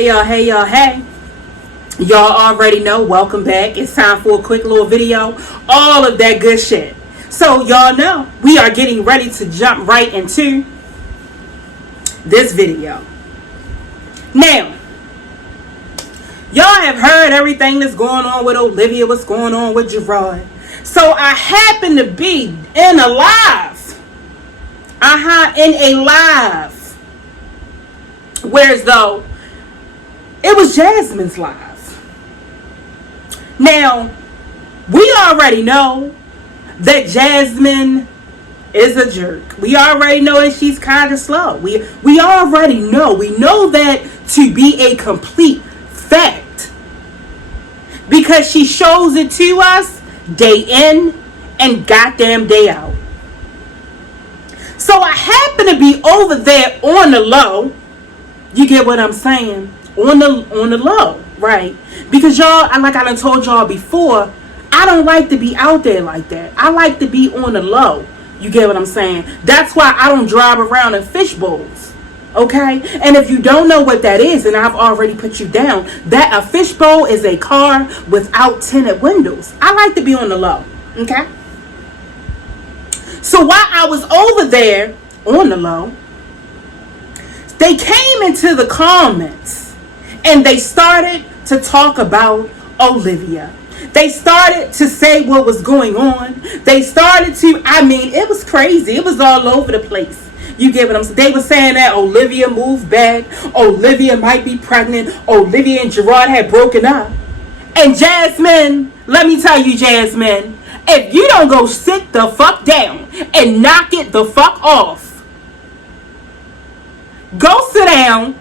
Hey y'all, hey. Y'all already know, welcome back. It's time for a quick little video. All of that good shit. So y'all know, we are getting ready to jump right into this video. Now, y'all have heard everything that's going on with Olivia, what's going on with Gerard. So I happen to be in a live. In a live. Whereas though, it was Jasmine's live. Now, we already know that Jasmine is a jerk. We already know that she's kind of slow. We already know. We know that to be a complete fact. Because she shows it to us day in and goddamn day out. So I happen to be over there on the low. You get what I'm saying? On the low, right? Because y'all, like I done told y'all before, I don't like to be out there like that. I like to be on the low. You get what I'm saying? That's why I don't drive around in fish bowls. Okay? And if you don't know what that is, and I've already put you down, that a fish bowl is a car without tinted windows. I like to be on the low. Okay? So while I was over there on the low, they came into the comments and they started to talk about Olivia. They started to say what was going on. They started to, it was crazy. It was all over the place. You get what I'm saying? They were saying that Olivia moved back. Olivia might be pregnant. Olivia and Gerard had broken up. And Jasmine, let me tell you, Jasmine, if you don't go sit the fuck down and knock it the fuck off, go sit down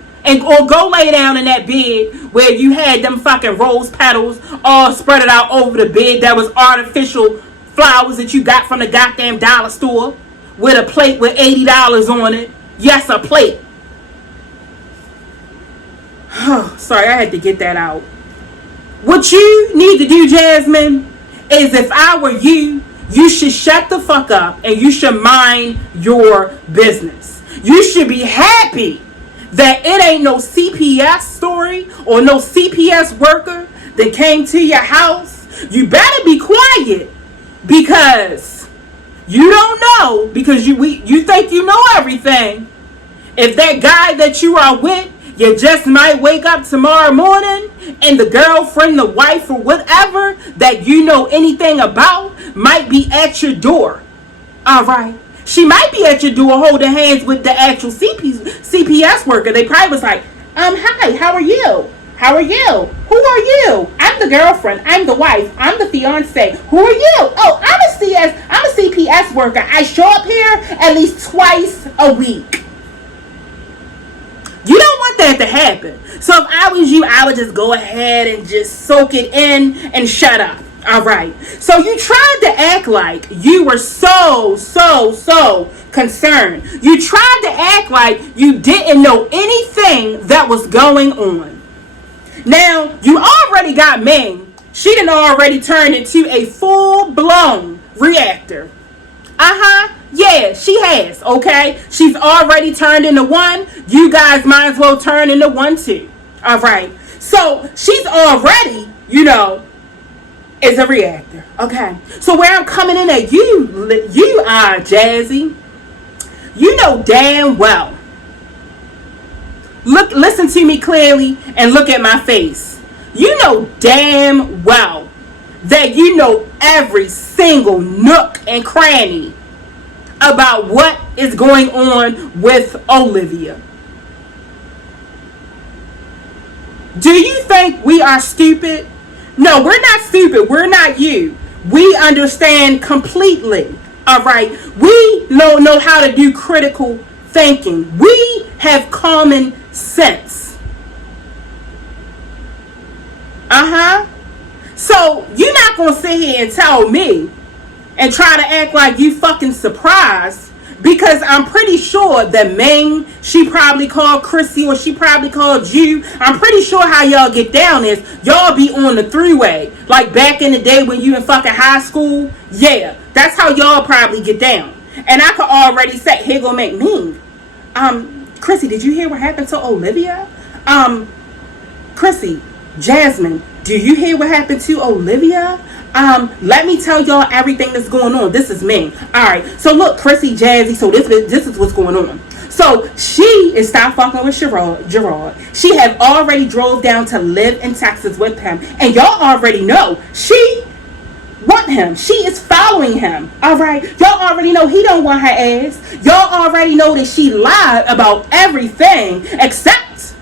or go lay down in that bed where you had them fucking rose petals all spread out over the bed that was artificial flowers that you got from the goddamn dollar store with a plate with $80 on it. Yes, a plate. Sorry, I had to get that out. What you need to do, Jasmine, is if I were you, you should shut the fuck up and you should mind your business. You should be happy that it ain't no CPS story or no CPS worker that came to your house. You better be quiet because you don't know, because you think you know everything. If that guy that you are with, you just might wake up tomorrow morning and the girlfriend, the wife, or whatever that you know anything about might be at your door. All right. She might be at your door holding hands with the actual CPS worker. They probably was like, hi, how are you? How are you? Who are you? I'm the girlfriend. I'm the wife. I'm the fiance. Who are you? Oh, I'm a CPS worker. I show up here at least twice a week. You don't want that to happen. So if I was you, I would just go ahead and just soak it in and shut up. All right. So you tried to act like you were so concerned. You tried to act like you didn't know anything that was going on. Now, you already got Ming. She done already turned into a full-blown reactor. Yeah, she has, okay? She's already turned into one. You guys might as well turn into one too. All right. So she's already, is a reactor. Okay. So where I'm coming in at you are Jazzy. You know damn well. Listen to me clearly and look at my face. You know damn well that you know every single nook and cranny about what is going on with Olivia. Do you think we are stupid? No, we're not stupid. We're not you. We understand completely. All right. We know how to do critical thinking. We have common sense. So you're not going to sit here and tell me and try to act like you fucking surprised, because I'm pretty sure that Ming, she probably called Chrissy or she probably called you. I'm pretty sure how y'all get down is y'all be on the three-way. Like back in the day when you in fucking high school. Yeah, that's how y'all probably get down. And I could already say, here go Ming. Chrissy, did you hear what happened to Olivia? Chrissy, Jasmine, do you hear what happened to Olivia? Let me tell y'all everything that's going on. This is me. Alright, so look, Chrissy, Jazzy, so this is what's going on. So she is stop fucking with Gerard. She have already drove down to live in Texas with him. And y'all already know she want him. She is following him. Alright. Y'all already know he don't want her ass. Y'all already know that she lied about everything except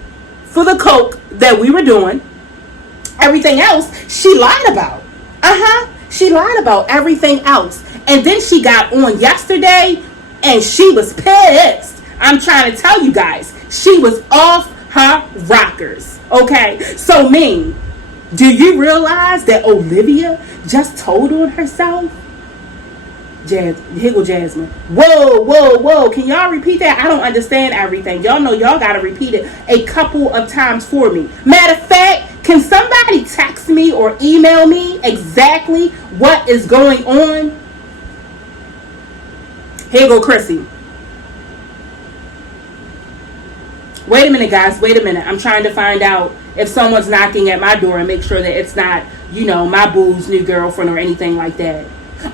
for the coke that we were doing. Everything else she lied about. She lied about everything else. And then she got on yesterday and she was pissed. I'm trying to tell you guys, she was off her rockers. Okay? So mean, do you realize that Olivia just told on herself? Here go Jasmine. Whoa. Can y'all repeat that? I don't understand everything. Y'all know y'all gotta repeat it a couple of times for me. Matter of fact, can somebody text me or email me exactly what is going on? Here go Chrissy. Wait a minute, guys. Wait a minute. I'm trying to find out if someone's knocking at my door and make sure that it's not, my boo's new girlfriend or anything like that.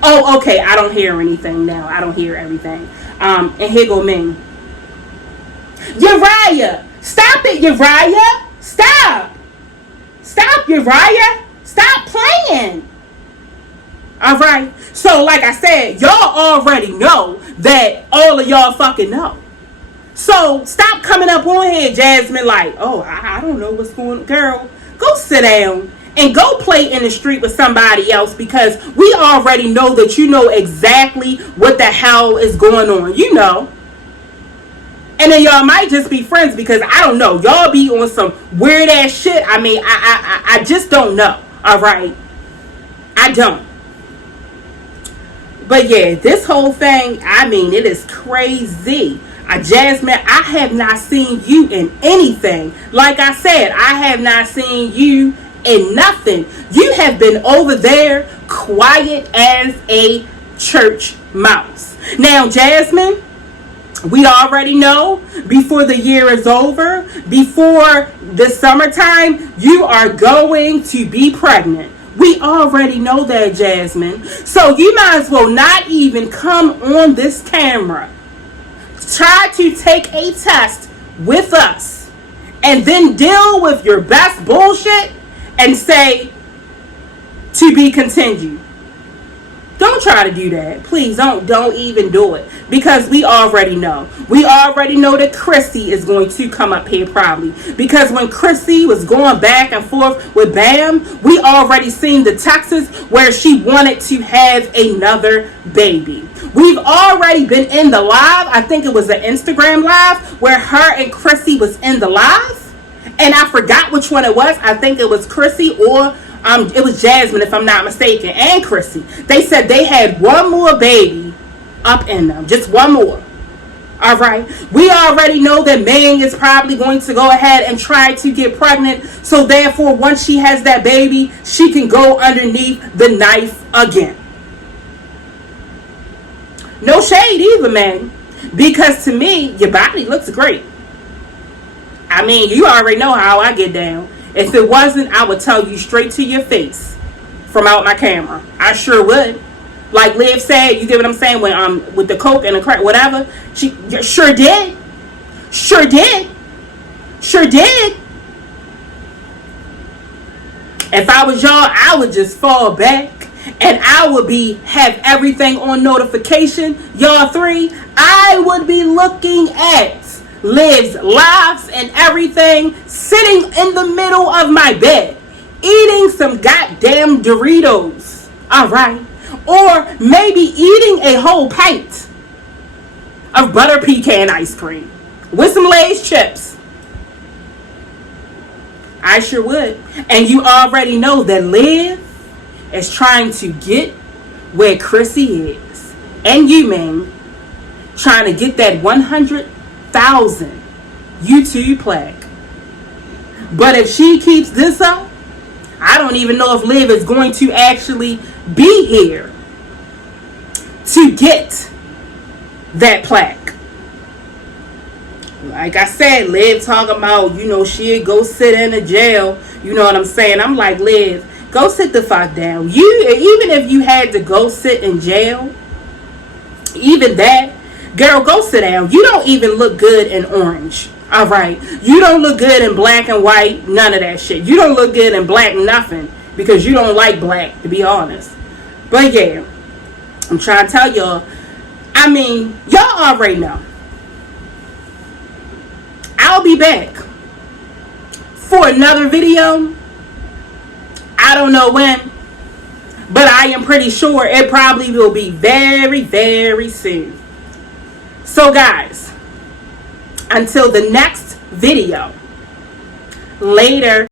Oh, okay. I don't hear anything now. I don't hear everything. And here go Ming. Uriah! Stop it, Uriah! Stop! Stop, Uriah! Stop playing! Alright. So, like I said, y'all already know that all of y'all fucking know. So, stop coming up on here, Jasmine, like, oh, I don't know what's going on. Girl, go sit down and go play in the street with somebody else, because we already know that you know exactly what the hell is going on. You know. And then y'all might just be friends, because I don't know. Y'all be on some weird ass shit. I mean, I just don't know. Alright. I don't. But yeah, this whole thing, I mean, it is crazy. Jasmine, I have not seen you in anything. Like I said, I have not seen you in nothing. You have been over there quiet as a church mouse. Now, Jasmine, we already know before the year is over, before the summertime, you are going to be pregnant. We already know that, Jasmine. So you might as well not even come on this camera. Try to take a test with us and then deal with your best bullshit and say to be continued. Don't try to do that. Please don't even do it, because we already know. We already know that Chrissy is going to come up here probably, because when Chrissy was going back and forth with Bam, we already seen the texts where she wanted to have another baby. We've already been in the live. I think it was an Instagram live where her and Chrissy was in the live, and I forgot which one it was. I think it was Chrissy or it was Jasmine, if I'm not mistaken, and Chrissy. They said they had one more baby up in them. Just one more. All right. We already know that Ming is probably going to go ahead and try to get pregnant. So therefore, once she has that baby, she can go underneath the knife again. No shade either, man. Because to me, your body looks great. I mean, you already know how I get down. If it wasn't, I would tell you straight to your face from out my camera. I sure would. Like Liv said, you get what I'm saying, when with the coke and the crack, whatever. She sure did. Sure did. Sure did. If I was y'all, I would just fall back and I would have everything on notification. Y'all three, I would be looking at Liv's lives and everything, sitting in the middle of my bed, eating some goddamn Doritos. Alright. Or maybe eating a whole pint of butter pecan ice cream with some Lay's chips. I sure would. And you already know that Liv is trying to get where Chrissy is. And you, man, trying to get that 100,000 YouTube plaque. But if she keeps this up, I don't even know if Liv is going to actually be here to get that plaque. Like I said, Liv talking about, she'd go sit in a jail. You know what I'm saying? I'm like, Liv, go sit the fuck down. Even if you had to go sit in jail, even that, girl, go sit down. You don't even look good in orange. All right. You don't look good in black and white. None of that shit. You don't look good in black nothing because you don't like black, to be honest. But yeah, I'm trying to tell y'all. I mean, y'all already know. I'll be back for another video. I don't know when, but I am pretty sure it probably will be very, very soon. So guys, until the next video, later.